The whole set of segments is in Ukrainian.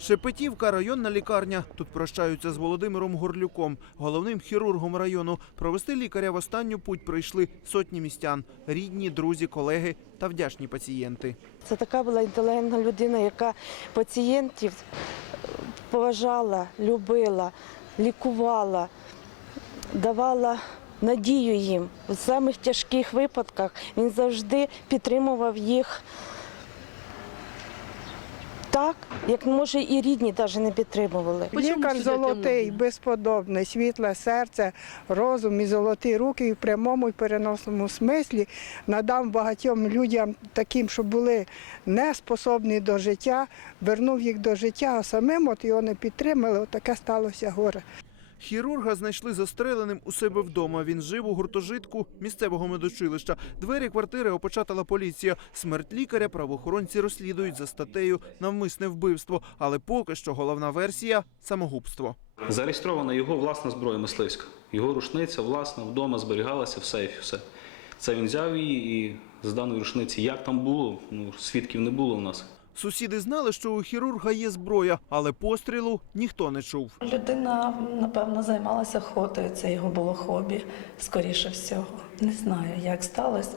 Шепетівка районна лікарня. Тут прощаються з Володимиром Горлюком, головним хірургом району. Провести лікаря в останню путь прийшли сотні містян, рідні, друзі, колеги та вдячні пацієнти. Це така була інтелігентна людина, яка пацієнтів поважала, любила, лікувала, давала надію їм. У самих тяжких випадках він завжди підтримував їх так, як може і рідні навіть не підтримували. Лікар золотий, безподобний, світле серце, розум і золоті руки і в прямому і переносному смислі надав багатьом людям таким, що були неспособні до життя, вернув їх до життя, а самим от його не підтримали. От таке сталося горе. Хірурга знайшли застреленим у себе вдома. Він жив у гуртожитку місцевого медучилища. Двері квартири опечатала поліція. Смерть лікаря правоохоронці розслідують за статтею навмисне вбивство. Але поки що головна версія самогубство. Зареєстрована його власна зброя мисливська. Його рушниця власна вдома зберігалася в сейфі. Все. Це він взяв її і з даної рушниці, як там було, ну, свідків не було у нас. Сусіди знали, що у хірурга є зброя, але пострілу ніхто не чув. Людина, напевно, займалася охотою, це його було хобі, скоріше всього. Не знаю, як сталося.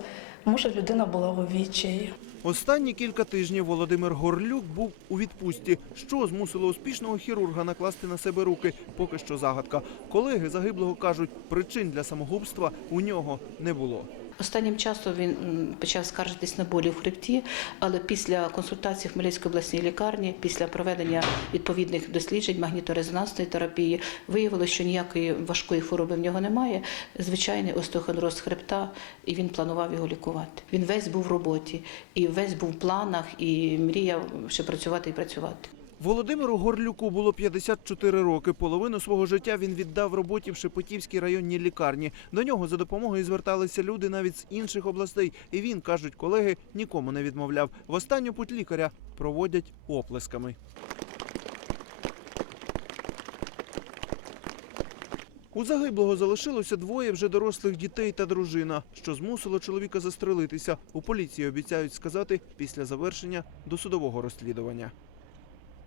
Може, людина була у відчаї. Останні кілька тижнів Володимир Горлюк був у відпустці. Що змусило успішного хірурга накласти на себе руки? Поки що загадка. Колеги загиблого кажуть, причин для самогубства у нього не було. Останнім часом він почав скаржитись на болі в хребті, але після консультації в Хмельницькій обласній лікарні, після проведення відповідних досліджень магніторезонансної терапії, виявилося, що ніякої важкої хвороби в нього немає. Звичайний остеохондроз хребта, і він планував його лікувати. Він весь був в роботі, і весь був в планах, і мріяв ще працювати і працювати. Володимиру Горлюку було 54 роки. Половину свого життя він віддав роботі в Шепетівській районній лікарні. До нього за допомогою зверталися люди навіть з інших областей. І він, кажуть колеги, нікому не відмовляв. В останню путь лікаря проводять оплесками. У загиблого залишилося двоє вже дорослих дітей та дружина, що змусило чоловіка застрелитися. У поліції обіцяють сказати після завершення досудового розслідування.